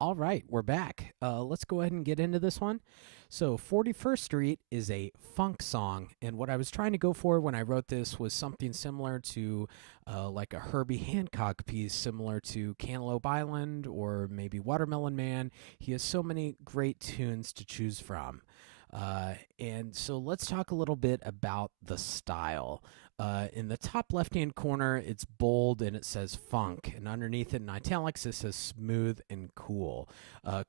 All right, we're back. Let's go ahead and get into this one. So, 41st Street is a funk song, and what I was trying to go for when I wrote this was something similar to like a Herbie Hancock piece, similar to Cantaloupe Island or maybe Watermelon Man. He has so many great tunes to choose from. And so let's talk a little bit about the style. In the top left hand corner, it's bold and it says funk. And underneath it in italics, it says smooth and cool.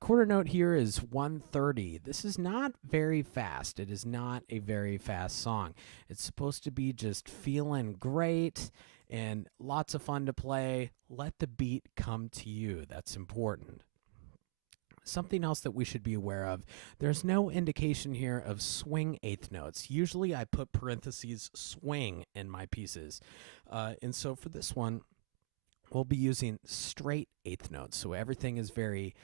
Quarter note here is 130. This is not very fast. It is not a very fast song. It's supposed to be just feeling great and lots of fun to play. Let the beat come to you. That's important. Something else that we should be aware of, there's no indication here of swing eighth notes. Usually I put parentheses swing in my pieces. And so for this one, we'll be using straight eighth notes. So everything is very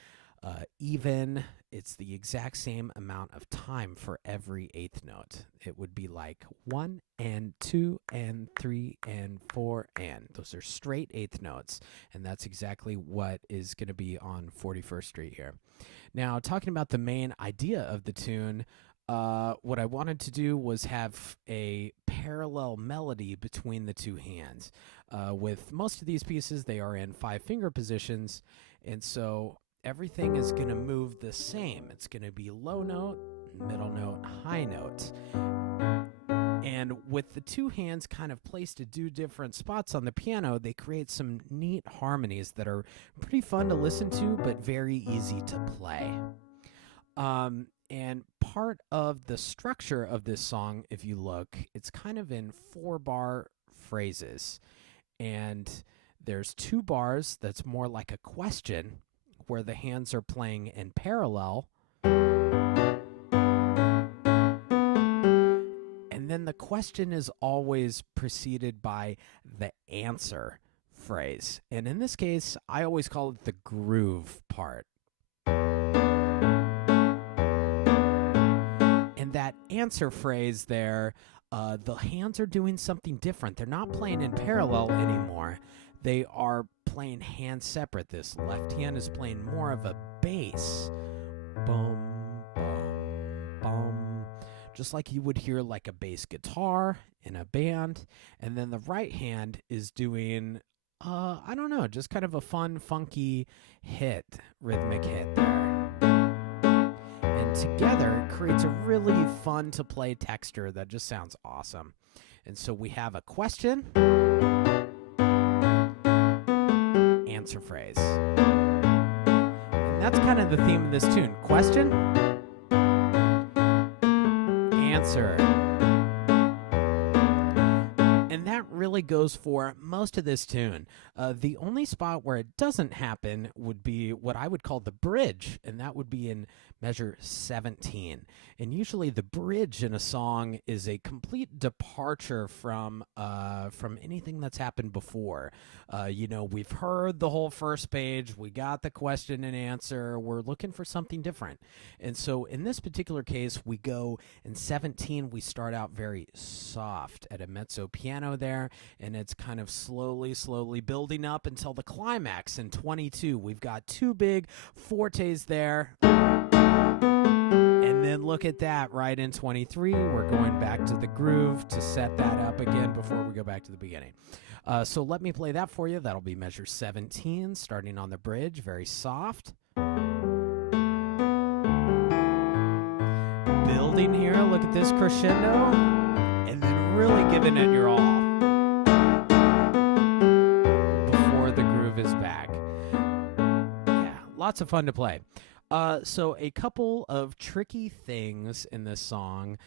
even. It's the exact same amount of time for every eighth note. It would be like 1 and 2 and 3 and 4 and. Those are straight eighth notes, and that's exactly what is going to be on 41st Street here. Now, talking about the main idea of the tune, what I wanted to do was have a parallel melody between the two hands. With most of these pieces, they are in 5-finger positions, and so everything is going to move the same. It's going to be low note, middle note, high note. And with the two hands kind of placed at two different spots on the piano, they create some neat harmonies that are pretty fun to listen to, but very easy to play. And part of the structure of this song, if you look, it's kind of in 4-bar phrases. And there's 2 bars that's more like a question, where the hands are playing in parallel. And then the question is always preceded by the answer phrase. And in this case, I always call it the groove part. And that answer phrase there, the hands are doing something different. They're not playing in parallel anymore. They are playing hands separate. This left hand is playing more of a bass. Boom, boom, boom. Just like you would hear like a bass guitar in a band. And then the right hand is doing, I don't know, just kind of a fun, funky rhythmic hit there. And together it creates a really fun to play texture that just sounds awesome. And so we have a question, answer phrase. And that's kind of the theme of this tune. Question, answer. And that really goes for most of this tune. The only spot where it doesn't happen would be what I would call the bridge, and that would be in measure 17. And usually the bridge in a song is a complete departure from anything that's happened before. We've heard the whole first page, we got the question and answer, we're looking for something different. And so in this particular case, we go in 17, we start out very soft at a mezzo piano there, and it's kind of slowly building up until the climax in 22. We've got 2 big fortes there. And then look at that, right in 23, we're going back to the groove to set that up again before we go back to the beginning. So let me play that for you. That'll be measure 17, starting on the bridge, very soft. Building here, look at this crescendo, and then really giving it your all before the groove is back. Yeah, lots of fun to play. So a couple of tricky things in this song.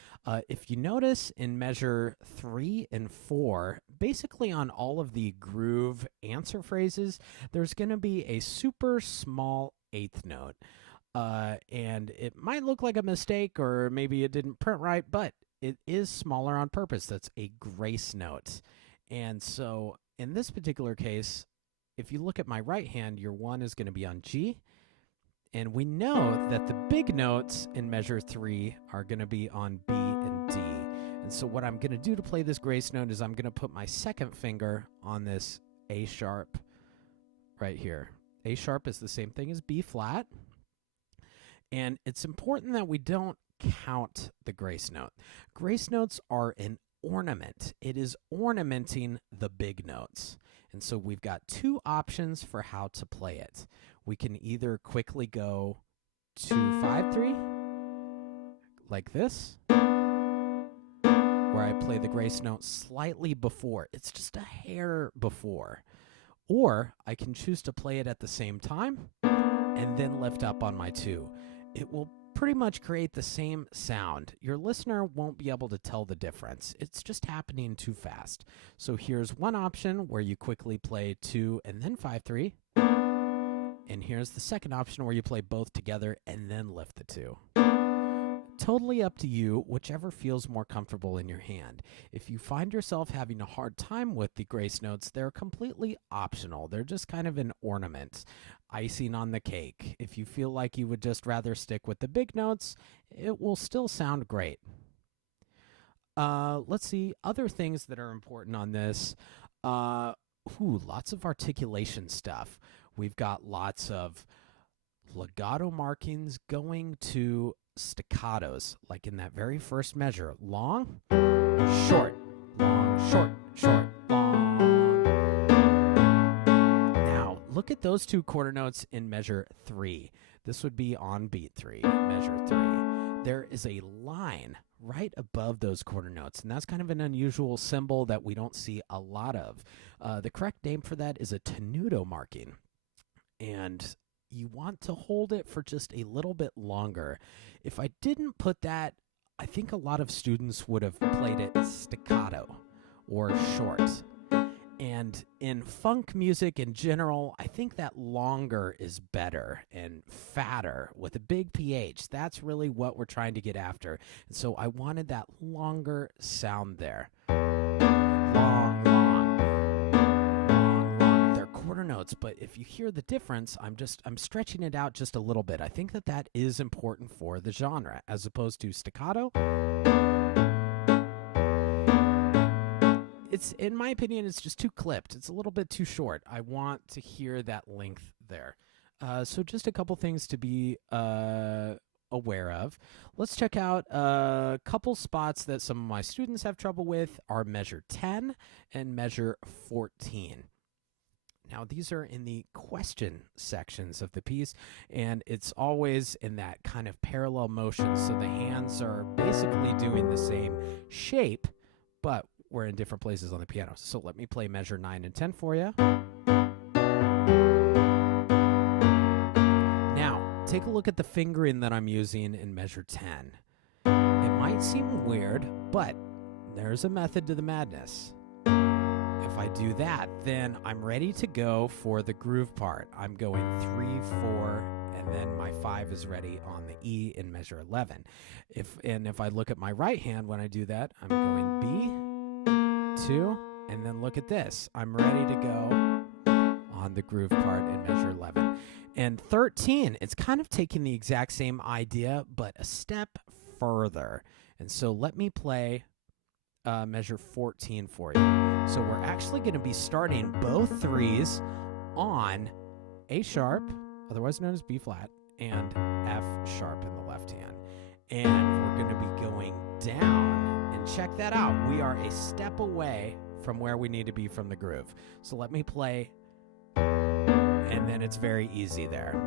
If you notice in measure 3 and 4, basically on all of the groove answer phrases, there's going to be a super small eighth note. And it might look like a mistake, or maybe it didn't print right, but it is smaller on purpose. That's a grace note. And so in this particular case, if you look at my right hand, your 1 is going to be on G. And we know that the big notes in measure 3 are going to be on B and D. And so what I'm going to do to play this grace note is I'm going to put my second finger on this A sharp right here. A sharp is the same thing as B flat. And it's important that we don't count the grace note. Grace notes are an ornament. It is ornamenting the big notes. And so we've got two options for how to play it. We can either quickly go 2, 5, 3, like this, where I play the grace note slightly before. It's just a hair before. Or I can choose to play it at the same time and then lift up on my 2. It will pretty much create the same sound. Your listener won't be able to tell the difference. It's just happening too fast. So here's one option where you quickly play 2 and then 5, 3. And here's the second option where you play both together and then lift the 2. Totally up to you, whichever feels more comfortable in your hand. If you find yourself having a hard time with the grace notes, they're completely optional. They're just kind of an ornament, icing on the cake. If you feel like you would just rather stick with the big notes, it will still sound great. Let's see, other things that are important on this. Lots of articulation stuff. We've got lots of legato markings going to staccatos, like in that very first measure. Long, short, long, short, short, long. Now, look at those two quarter notes in measure 3. This would be on beat 3, measure 3. There is a line right above those quarter notes, and that's kind of an unusual symbol that we don't see a lot of. The correct name for that is a tenuto marking, and you want to hold it for just a little bit longer. If I didn't put that, I think a lot of students would have played it staccato or short. And in funk music in general, I think that longer is better and fatter with a big PH. That's really what we're trying to get after. And so I wanted that longer sound there. Long, long, long, long. They're quarter notes, but if you hear the difference, I'm stretching it out just a little bit. I think that is important for the genre, as opposed to staccato. It's, in my opinion, it's just too clipped. It's a little bit too short. I want to hear that length there. So just a couple things to be aware of. Let's check out a couple spots that some of my students have trouble with are measure 10 and measure 14. Now, these are in the question sections of the piece, and it's always in that kind of parallel motion. So the hands are basically doing the same shape, but we're in different places on the piano. So let me play measure 9 and 10 for you. Now, take a look at the fingering that I'm using in measure 10. It might seem weird, but there's a method to the madness. If I do that, then I'm ready to go for the groove part. I'm going 3, 4, and then my 5 is ready on the E in measure 11. If I look at my right hand when I do that, I'm going B, 2, and then look at this. I'm ready to go on the groove part in measure 11. And 13, it's kind of taking the exact same idea, but a step further. And so let me play measure 14 for you. So we're actually going to be starting both 3s on A sharp, otherwise known as B flat, and F sharp in the left hand. And we're going to be going down, and check that out. We are a step away from where we need to be from the groove. So let me play, and then it's very easy there.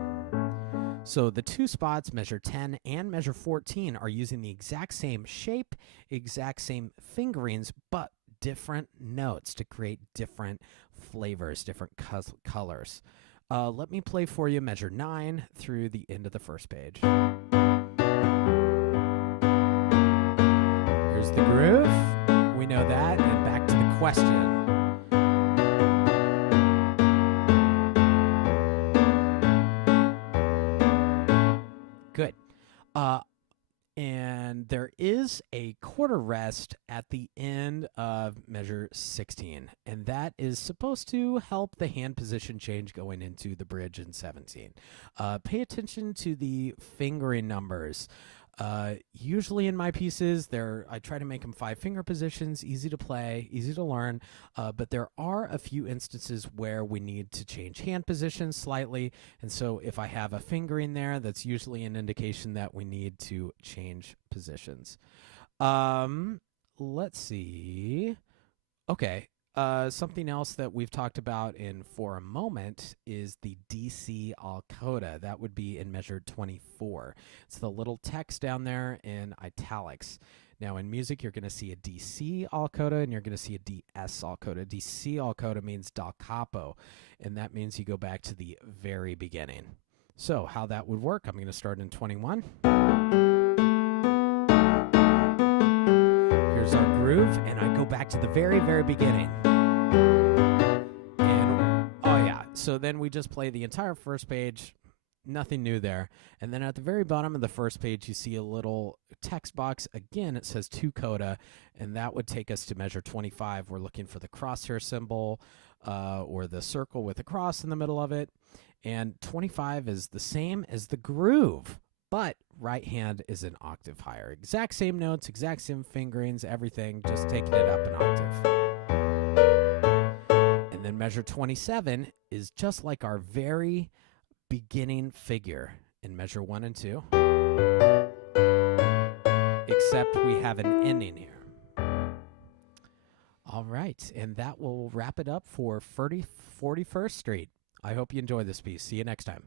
So the two spots, measure 10 and measure 14, are using the exact same shape, exact same fingerings, but different notes to create different flavors, different colors. Let me play for you measure 9 through the end of the first page. Here's the groove. We know that. And back to the question. Good. And there is a quarter rest at the end of measure 16, and that is supposed to help the hand position change going into the bridge in 17. Pay attention to the fingering numbers. Usually in my pieces, I try to make them 5-finger positions, easy to play, easy to learn. But there are a few instances where we need to change hand positions slightly. And so if I have a fingering there, that's usually an indication that we need to change positions. Let's see. Okay. Something else that we've talked about in For a Moment is the DC all coda. That would be in measure 24. It's the little text down there in italics. Now, in music, you're going to see a DC all coda and you're going to see a DS all coda. DC all coda means da capo, and that means you go back to the very beginning. So, how that would work, I'm going to start in 21. Here's our groove, and I go back to the very, very beginning. And, oh yeah, so then we just play the entire first page, nothing new there. And then at the very bottom of the first page, you see a little text box. Again, it says to coda, and that would take us to measure 25. We're looking for the crosshair symbol or the circle with a cross in the middle of it. And 25 is the same as the groove, but right hand is an octave higher. Exact same notes, exact same fingerings, everything, just taking it up an octave. And then measure 27 is just like our very beginning figure in measure 1 and 2, except we have an ending here. All right, and that will wrap it up for 41st Street. I hope you enjoy this piece. See you next time.